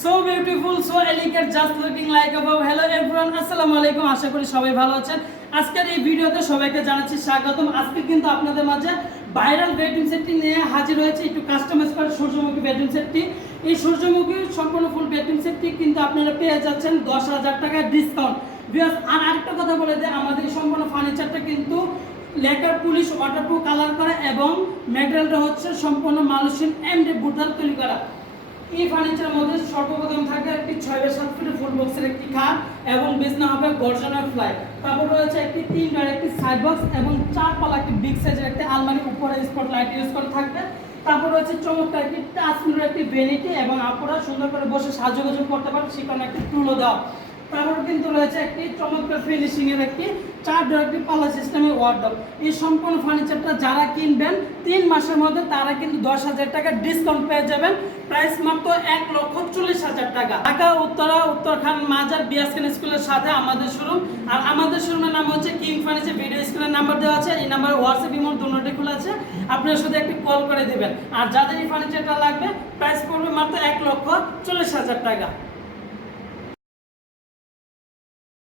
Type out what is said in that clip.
So beautiful, so elegant, just looking like a wow. Hello everyone, আসসালামু আলাইকুম। আশা করি সবাই ভালো আছেন। আজকের এই ভিডিওতে সবাইকে জানাচ্ছি স্বাগতম। আজকে কিন্তু আপনাদের মাঝে ভাইরাল বেডরুম সেটটি নিয়ে হাজির হয়েছে, একটু কাস্টমাইজ করা সূর্যমুখী বেডরুম সেটটি। এই সূর্যমুখী সম্পূর্ণ ফুল বেডরুম সেটটি কিন্তু আপনারা পেয়ে যাচ্ছেন 10,000 টাকা ডিসকাউন্ট। ভিউয়ার্স, আর আরেকটা কথা বলে দেয়, আমাদের এই সম্পূর্ণ ফার্নিচারটা কিন্তু লেকার পুলিশ ওয়াটারপ্রুফ কালার করা এবং ম্যাটেরিয়ালটা হচ্ছে সম্পূর্ণ মালয়েশিয়ান এমডি বুটার তৈরি করা। এই ফার্নিচারের মধ্যে সর্বপ্রথম থাকে একটি 6/7 ফিটের ফুল বক্সের একটি খাট এবং বিছনা হবে গর্জনের ফ্লাই। তারপর রয়েছে একটি 3 একটি সাইড বক্স এবং 4 পাল্লা একটি বিগ সাইজের একটি আলমারি, উপরে স্পট লাইট ইউজ করা থাকবে। তারপর রয়েছে চমৎকার একটি টাচস্ক্রিনের একটি ভ্যানিটি এবং আপনারা সুন্দর করে বসে সাজুগুজু করতে পারেন, সেখানে একটি টুলও দেওয়া। তারপর কিন্তু রয়েছে একটি চমৎকার ফিনিশিং এর একটি 4 ডোর একটি পাল্লা সিস্টেমের ওয়ার্ডরোব। এই সম্পূর্ণ ফার্নিচারটা যারা কিনবেন 3 মাসের মধ্যে তারা কিন্তু 10,000 টাকা ডিসকাউন্ট পেয়ে যাবেন। প্রাইস মাত্র 1,40,000 টাকা। ঢাকা উত্তরখান মাজার বিএসকেন স্কুলের সাথে আমাদের শোরুম। আর আমাদের শোরুমের নাম হচ্ছে কিং ফার্নিচার। ভিডিও স্ক্রিনের নাম্বার দেওয়া আছে, এই নাম্বারে হোয়াটসঅ্যাপ ইমো দুটোই খোলা আছে, আপনারা শুধু একটি কল করে দেবেন। আর যাদের এই ফার্নিচারটা লাগবে প্রাইস পড়বে মাত্র 1,40,000 টাকা।